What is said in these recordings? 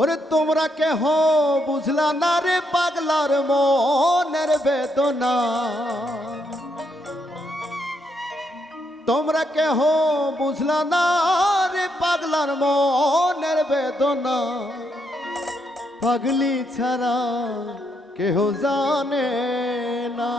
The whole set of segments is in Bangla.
ওরে তোমরা কেহ বুঝলা না রে পাগলার মনের বেদনা, তোমরা কেহ বুঝলা না রে পাগলার মনের বেদনা। পাগলি ছাড়া কেহ জানে না।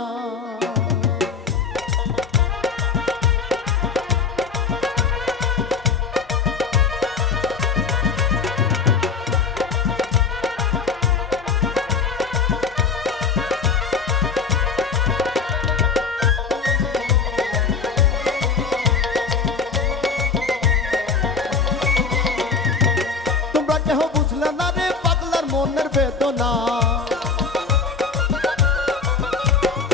কেহ বুঝলা না রে পাগলার মনের বেদনা,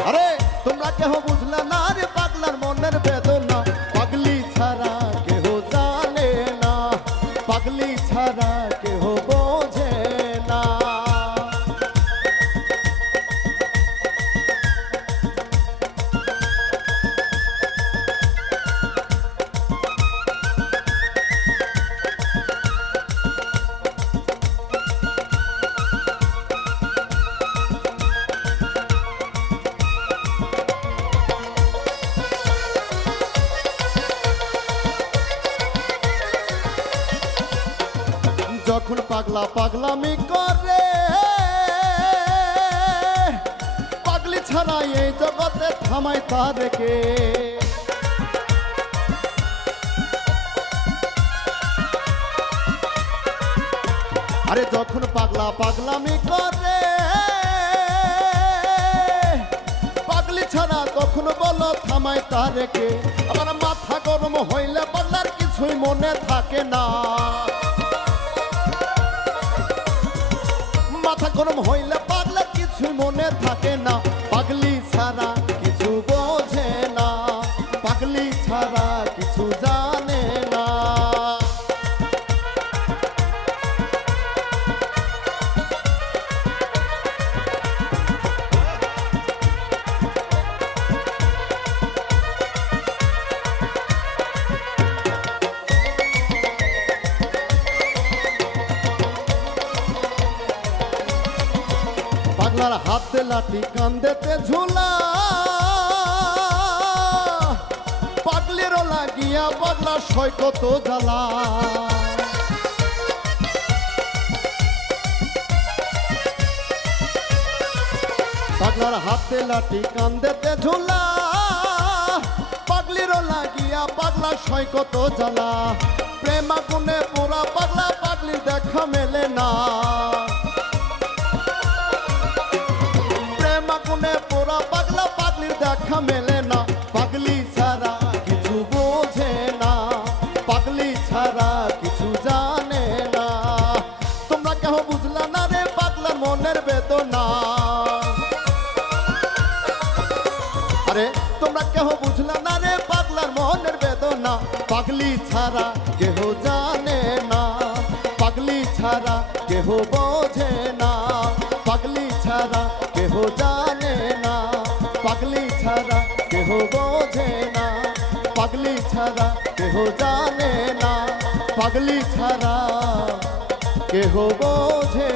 আরে তোমরা কেহ বুঝলা না রে পাগলার মনের বেদনা। পাগলি ছাড়া কেহ জানে না, পাগলি ছাড়া কেহ বোঝে না। যখন পাগলা পাগলামি করে, পাগলি ছাড়া এই জগতে থামাই তাদেরকে। আরে যখন পাগলা পাগলামি করে, পাগলি ছাড়া তখন বলো থামাই তাদেরকে। আবার মাথা গরম হইলে পাগলার কিছুই মনে থাকে না, মাথা গরম হইলে পাগলা কিছু মনে থাকে না। পাগলি ছাড়া কিছু বোঝে না, পাগলি ছাড়া কিছু জানে না। পাগলার হাতে লাঠি কান্দেতে ঝুলা, পাগলেরও লাগিয়া পাগলা সয় কত জ্বালা। পাগলার হাতে লাঠি কান্দেতে ঝুলা, পাগলেরও লাগিয়া পাগলা সয় কত জ্বালা। প্রেম আগুনে পোড়া পাগলা পাগলি দেখা মেলে না, আগুনে পোড়া পাগলা পাগলির দেখা মেলে না। পাগলি ছাড়া কিছু বোঝে না, পাগলি ছাড়া কিছু জানে না। তোমরা কেহ বুঝলা না রে পাগলার মনের বেদনা, আরে তোমরা কেহ বুঝলা না রে পাগলার মনের বেদনা। পাগলি ছাড়া কেহ জানে না, পাগলি ছাড়া কেহ বোঝে না, পাগলি ছাড়া কেহ জানে না, পাগলি ছাড়া কেহ বোঝে না, পাগলি ছাড়া কেহ জানে না, পাগলি ছাড়া কেহ বোঝে